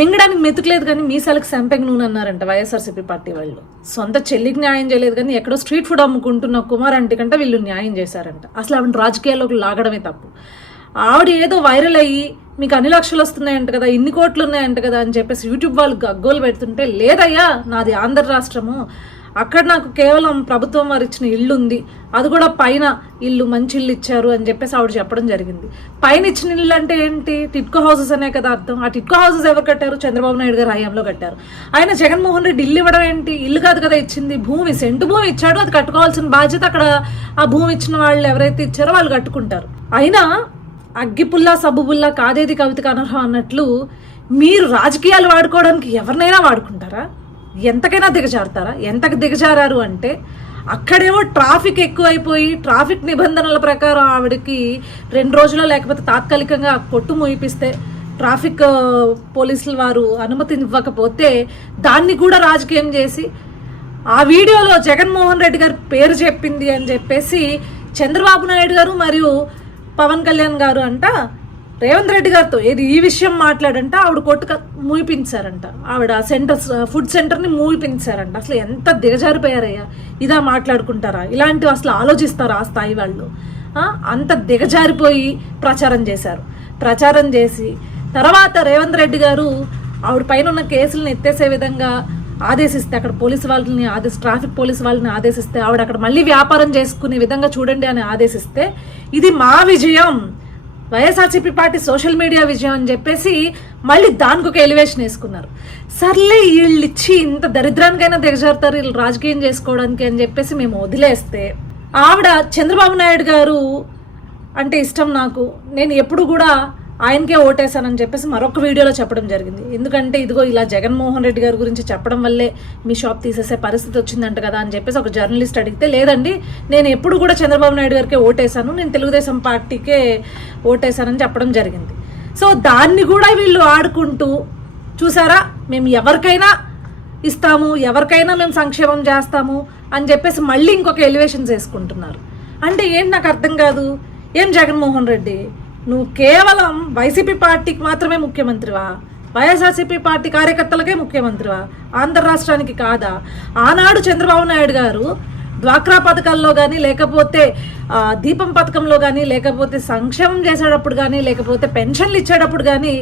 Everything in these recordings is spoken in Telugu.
మింగడానికి మెతుకులేదు కానీ మీసాలకు సంపెంగ నూనె అన్నారంట వైఎస్ఆర్సీపీ పార్టీ వాళ్ళు. సొంత చెల్లికి న్యాయం చేయలేదు కానీ ఎక్కడో స్ట్రీట్ ఫుడ్ అమ్ముకుంటున్న కుమార్ ఆంటీ కంటే వీళ్ళు న్యాయం చేశారంట. అసలు ఆవిడ రాజకీయాల్లోకి లాగడమే తప్పు. ఆవిడ ఏదో వైరల్ అయ్యి మీకు అన్ని లక్షలు వస్తున్నాయంట కదా, ఇన్ని కోట్లు ఉన్నాయంట కదా అని చెప్పేసి యూట్యూబ్ వాళ్ళు గగ్గోలు పెడుతుంటే, లేదయ్యా నాది ఆంధ్ర రాష్ట్రము, అక్కడ నాకు కేవలం ప్రభుత్వం వారు ఇచ్చిన ఇల్లు ఉంది, అది కూడా పైన ఇల్లు మంచి ఇల్లు ఇచ్చారు అని చెప్పేసి ఆవిడ చెప్పడం జరిగింది. పైన ఇచ్చిన ఇల్లు అంటే ఏంటి? టిట్కో హౌసెస్ అనే కదా అర్థం. ఆ టిట్కో హౌసెస్ ఎవరు కట్టారు? చంద్రబాబు నాయుడు గారు హయాంలో కట్టారు. ఆయన జగన్మోహన్ రెడ్డి ఇల్లు ఇవ్వడం ఏంటి? ఇల్లు కాదు కదా ఇచ్చింది, భూమి, సెంటు భూమి ఇచ్చాడు, అది కట్టుకోవాల్సిన బాధ్యత అక్కడ ఆ భూమి ఇచ్చిన వాళ్ళు ఎవరైతే ఇచ్చారో వాళ్ళు కట్టుకుంటారు. అయినా అగ్గిపుల్ల సబ్బుబుల్ల కాదేది కవితకు అనర్హం అన్నట్లు మీరు రాజకీయాలు వాడుకోవడానికి ఎవరినైనా వాడుకుంటారా? ఎంతకైనా దిగజారుతారా? ఎంతకు దిగజారారు అంటే, అక్కడేమో ట్రాఫిక్ ఎక్కువైపోయి ట్రాఫిక్ నిబంధనల ప్రకారం ఆవిడకి 2 రోజులు లేకపోతే తాత్కాలికంగా కొట్టు మూయిపిస్తే ట్రాఫిక్ పోలీసుల వారు అనుమతి ఇవ్వకపోతే దాన్ని కూడా రాజకీయం చేసి ఆ వీడియోలో జగన్మోహన్ రెడ్డి గారు పేరు చెప్పింది అని చెప్పేసి చంద్రబాబు నాయుడు గారు మరియు పవన్ కళ్యాణ్ గారు అంట రేవంత్ రెడ్డి గారితో ఈ విషయం మాట్లాడంట ఆవిడ కొట్టు మూయిపించారంట. ఆవిడ ఫుడ్ సెంటర్ని మూయిపించారంట. అసలు ఎంత దిగజారిపోయారయ్యా! ఇదా మాట్లాడుకుంటారా? ఇలాంటివి అసలు ఆలోచిస్తారా ఆ స్థాయి వాళ్ళు? అంత దిగజారిపోయి ప్రచారం చేశారు. ప్రచారం చేసి తర్వాత రేవంత్ రెడ్డి గారు ఆవిడ పైన ఉన్న కేసులను ఎత్తేసే విధంగా ఆదేశిస్తే, అక్కడ పోలీసు వాళ్ళని ట్రాఫిక్ పోలీసు వాళ్ళని ఆదేశిస్తే ఆవిడ అక్కడ మళ్ళీ వ్యాపారం చేసుకునే విధంగా చూడండి అని ఆదేశిస్తే, ఇది మా విజయం, వైఎస్ఆర్సీపీ పార్టీ సోషల్ మీడియా విజయం అని చెప్పేసి మళ్ళీ దానికి ఒక ఎలివేషన్ వేసుకున్నారు. సర్లే వీళ్ళు ఇచ్చి ఇంత దరిద్రానికైనా దిగజారుతారు వీళ్ళు రాజకీయం చేసుకోవడానికి అని చెప్పేసి మేము వదిలేస్తే, ఆవిడ చంద్రబాబు నాయుడు గారు అంటే ఇష్టం నాకు, నేను ఎప్పుడు కూడా ఆయనకే ఓటేశానని చెప్పేసి మరొక వీడియోలో చెప్పడం జరిగింది. ఎందుకంటే ఇదిగో ఇలా జగన్మోహన్ రెడ్డి గారి గురించి చెప్పడం వల్లే మీ షాప్ తీసేసే పరిస్థితి వచ్చిందంట కదా అని చెప్పేసి ఒక జర్నలిస్ట్ అడిగితే, లేదండి నేను ఎప్పుడు కూడా చంద్రబాబు నాయుడు గారికే ఓటేశాను, నేను తెలుగుదేశం పార్టీకే ఓటేశానని చెప్పడం జరిగింది. సో దాన్ని కూడా వీళ్ళు ఆడుకుంటూ, చూసారా మేము ఎవరికైనా ఇస్తాము, ఎవరికైనా మేము సంక్షేమం చేస్తాము అని చెప్పేసి మళ్ళీ ఇంకొక ఎలివేషన్స్ వేసుకుంటున్నారు. అంటే ఏంటి నాకు అర్థం కాదు. ఏం జగన్మోహన్ రెడ్డి, నువ్వు కేవలం వైసీపీ పార్టీకి మాత్రమే ముఖ్యమంత్రివా? వైఎస్ఆర్సీపీ పార్టీ కార్యకర్తలకే ముఖ్యమంత్రివా? ఆంధ్ర రాష్ట్రానికి కాదా? ఆనాడు చంద్రబాబు నాయుడు గారు డ్వాక్రా పథకాల్లో కానీ, లేకపోతే దీపం పథకంలో కానీ, లేకపోతే సంక్షేమం చేసేటప్పుడు కానీ, లేకపోతే పెన్షన్లు ఇచ్చేటప్పుడు కానీ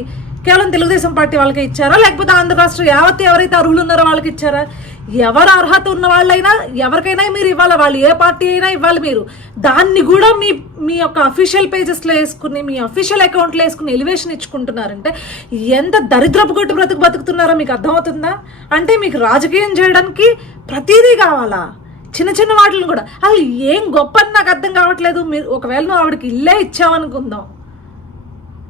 కేవలం తెలుగుదేశం పార్టీ వాళ్ళకి ఇచ్చారా? లేకపోతే ఆంధ్ర రాష్ట్రం యావత్ ఎవరైతే అర్హులు ఉన్నారో వాళ్ళకి ఇచ్చారా? ఎవరు అర్హత ఉన్న వాళ్ళైనా ఎవరికైనా మీరు ఇవ్వాలి, వాళ్ళు ఏ పార్టీ అయినా ఇవ్వాలి. మీరు దాన్ని కూడా మీ యొక్క అఫీషియల్ పేజెస్లో వేసుకుని, మీ అఫీషియల్ అకౌంట్లో వేసుకుని ఎలివేషన్ ఇచ్చుకుంటున్నారంటే ఎంత దరిద్రపు కొట్టు బతుకుతున్నారో మీకు అర్థమవుతుందా? అంటే మీకు రాజకీయం చేయడానికి ప్రతిదీ కావాలా? చిన్న చిన్న వాటిని కూడా అసలు ఏం గొప్ప అని నాకు అర్థం కావట్లేదు. మీరు ఒకవేళ నువ్వు ఆవిడకి ఇల్లే ఇచ్చావనుకుందాం,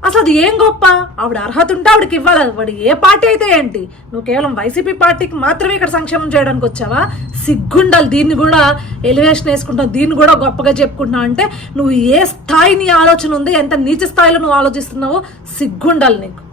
అసలు అది ఏం గొప్ప? ఆవిడ అర్హత ఉంటే ఆవిడకి ఇవ్వాలి. వాడు ఏ పార్టీ అయితే ఏంటి, నువ్వు కేవలం వైసీపీ పార్టీకి మాత్రమే ఇక్కడ సంక్షేమం చేయడానికి వచ్చావా? సిగ్గుండాలి. దీన్ని కూడా ఎలివేషన్ వేసుకుంటావు, దీన్ని కూడా గొప్పగా చెప్పుకుంటున్నావు అంటే నువ్వు ఏ స్థాయి నీ ఆలోచన ఉంది, ఎంత నీచ స్థాయిలో నువ్వు ఆలోచిస్తున్నావో సిగ్గుండాలి నీకు.